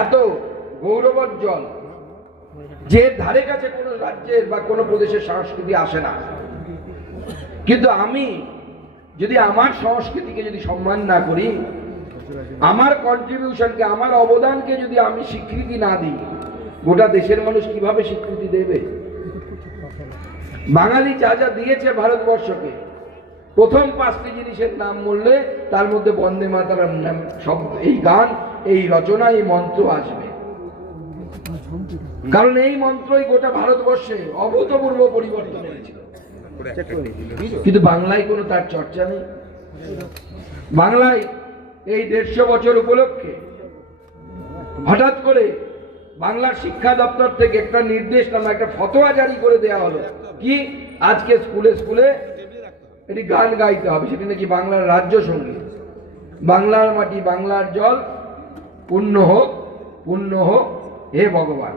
এত গৌরবোজ্জ্বল যে ধারে কাছে কোনো রাজ্যের বা কোনো প্রদেশের সংস্কৃতি আসে না। কিন্তু আমি যদি আমার সংস্কৃতিকে যদি সম্মান না করি, আমার কন্ট্রিবিউশনকে আমার অবদানকে যদি আমি স্বীকৃতি না দিই, গোটা দেশের মানুষ কীভাবে স্বীকৃতি দেবে? বাঙালি যা যা দিয়েছে ভারতবর্ষকে, প্রথম পাঁচটি জিনিসের নাম বললে তার মধ্যে বন্দে মাতারাম নাম, সব এই গান এই রচনা এই মন্ত্র আসবে। কারণ এই মন্ত্রই গোটা ভারতবর্ষে অভূতপূর্ব পরিবর্তন এনেছিল। কিন্তু বাংলায় কোনো তার চর্চা নেই। বাংলায় এই দেড়শো বছর উপলক্ষে হঠাৎ করে বাংলার শিক্ষা দপ্তর থেকে একটা নির্দেশ নামা একটা ফতোয়া জারি করে দেওয়া হলো কি, আজকে স্কুলে স্কুলে এটি গান গাইতে হবে। সেটি নাকি বাংলার রাজ্য সংগীত। বাংলার মাটি, বাংলার জল পূর্ণ হোক পূর্ণ হোক, হে ভগবান।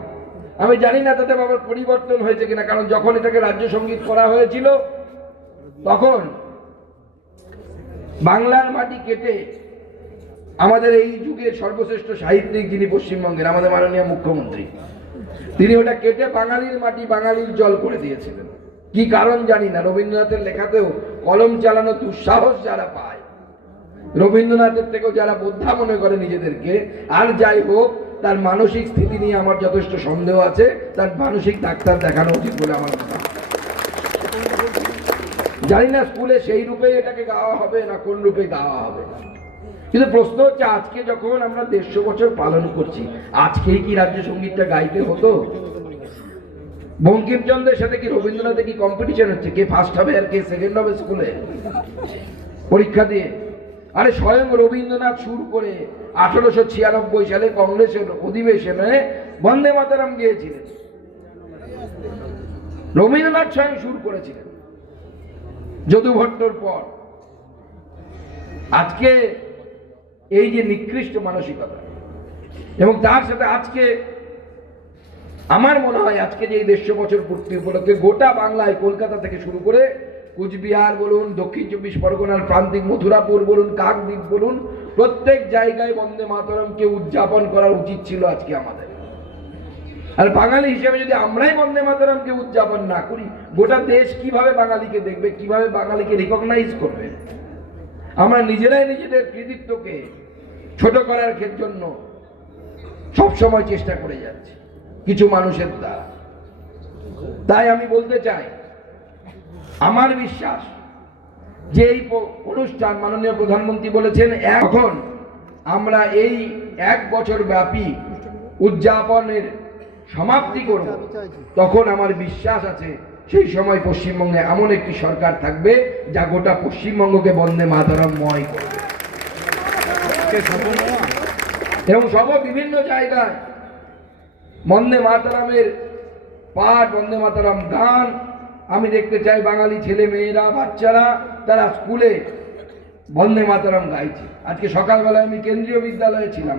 আমি জানি না তাতে বাবার পরিবর্তন হয়েছে কিনা, কারণ যখন এটাকে রাজ্য সংগীত করা হয়েছিল, তখন বাংলার মাটি কেটে আমাদের এই যুগের সর্বশ্রেষ্ঠ সাহিত্যিক যিনি পশ্চিমবঙ্গের, আমাদের মাননীয় মুখ্যমন্ত্রী, তিনি ওটা কেটে বাঙালির মাটি বাঙালির জল করে দিয়েছিলেন। কি কারণ জানি না, রবীন্দ্রনাথের লেখাতেও কলম চালানো দুঃসাহস যারা পায় রবীন্দ্রনাথের থেকেও যারা বোদ্ধা মনে করে নিজেদেরকে, আর যাই হোক, তার মানসিক স্থিতি নিয়ে আমার যথেষ্ট সন্দেহ আছে, তার মানসিক ডাক্তার দেখানো উচিত বলে আমার হয়। জানি না স্কুলে সেই রূপে এটাকে গাওয়া হবে না কোন রূপে গাওয়া হবে কিন্তু প্রশ্ন হচ্ছে, আজকে যখন আমরা দেড়শো বছর পালন করছি, আজকেই কি রাজ্য সঙ্গীতটা গাইতে হতো? বঙ্কিমচন্দ্রের সাথে কি রবীন্দ্রনাথের কি কম্পিটিশন হচ্ছে? কে ফার্স্ট হবে আর কে সেকেন্ড হবে স্কুলে? পরীক্ষা দিয়ে। আরে স্বয়ং রবীন্দ্রনাথ সুর করে আঠারোশো ছিয়ানব্বই সালে কংগ্রেসের অধিবেশনে বন্দে মাতারাম গিয়েছিলেন। রবীন্দ্রনাথ স্বয়ং সুর করেছিলেন যদু ভট্টর পর। আজকে এই যে নিকৃষ্ট মানসিকতা এবং তার সাথে আজকে আমার মনে হয় আজকে যে এই দেড়শো বছর পূর্তি উপলক্ষে গোটা বাংলায় কলকাতা থেকে শুরু করে কুচবিহার বলুন, দক্ষিণ চব্বিশ পরগনার প্রান্তিক মথুরাপুর বলুন, কাকদ্বীপ বলুন, প্রত্যেক জায়গায় বন্দে মাতরমকে উদযাপন করা উচিত ছিল আজকে আমাদের। আর বাঙালি হিসেবে যদি আমরাই বন্দে মাতরমকে উদযাপন না করি, গোটা দেশ কীভাবে বাঙালিকে দেখবে, কীভাবে বাঙালিকে রিকগনাইজ করবে? আমরা নিজেরাই নিজেদের কৃতিত্বকে ছোট করার জন্য সবসময় চেষ্টা করে যাচ্ছি, কিছু মানুষের দ্বারা। তাই আমি বলতে চাই আমার বিশ্বাস যে এই অনুষ্ঠান মাননীয় প্রধানমন্ত্রী বলেছেন এখন আমরা এই এক বছর ব্যাপী উদযাপনের সমাপ্তি করব। তখন আমার বিশ্বাস আছে সেই সময় পশ্চিমবঙ্গে এমন একটি সরকার থাকবে যা গোটা পশ্চিমবঙ্গকে বন্দে মাতারামময় করবে। এবং সব বিভিন্ন জায়গায় বন্দে মাতারামের পাঠ, বন্দে মাতারাম গান আমি দেখতে চাই বাঙালি ছেলে মেয়েরা, বাচ্চারা, তারা স্কুলে বন্দে মাতারাম গাইছে। আজকে সকালবেলায় আমি কেন্দ্রীয় বিদ্যালয়ে ছিলাম।